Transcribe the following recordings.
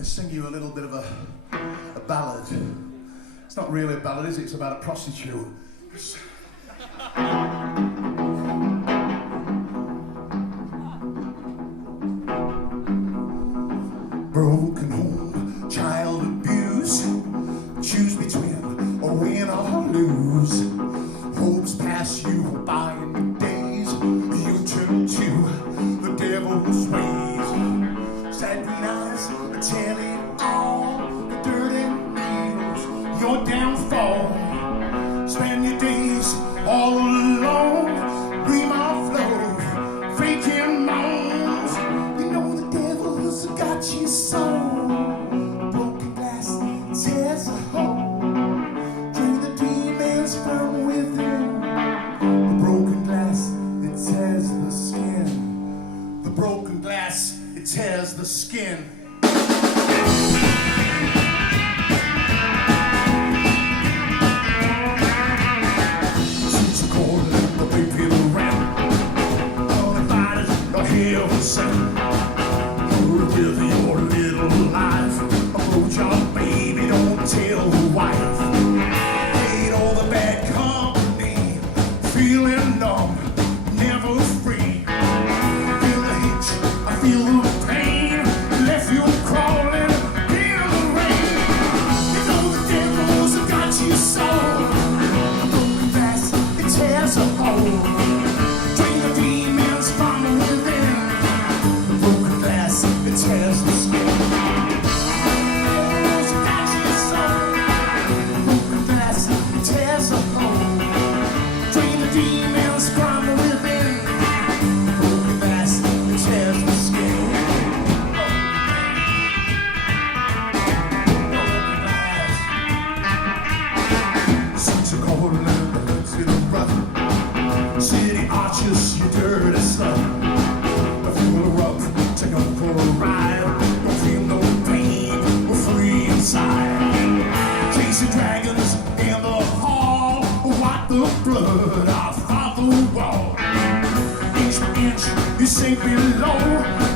Sing you a little bit of a ballad. It's not really a ballad, is it? It's about a prostitute. Broken home, child abuse. Choose between or win or lose. Hopes pass you by in the days. You turn to the devil's ways. Sad green eyes tell it all. The dirty needles, your downfall. Spend your days all alone. Dream of love, faking moans. You know the devil's got you so. Broken glass tears a hole. Drain the demons from within. The broken glass, it tears the skin. The broken glass, it tears the skin. Since the corner of the big people around, all the fighters are here for sale. You're with your little life. Approach your baby, don't tell the wife. Hate all the bad company, feeling numb, never free. Feel the heat, I feel the pain, left you crawling in the rain. You know the devil's got you so. Broken glass, it tears a hole. Drain the demons from within. The broken glass, it tears the skin. Devil's got you so. Broken glass, it tears a hole. Drain the demons from within. The broken glass, it tears the skin. Since the cold land that lives in a rough city arches, you dirty slut. The fuel are up to go for a ride. Don't feel no pain, we're free inside. Chasing dragons in the hall. Wipe the blood off of the wall. Inch by inch, you sink below.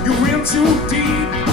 You're in too deep.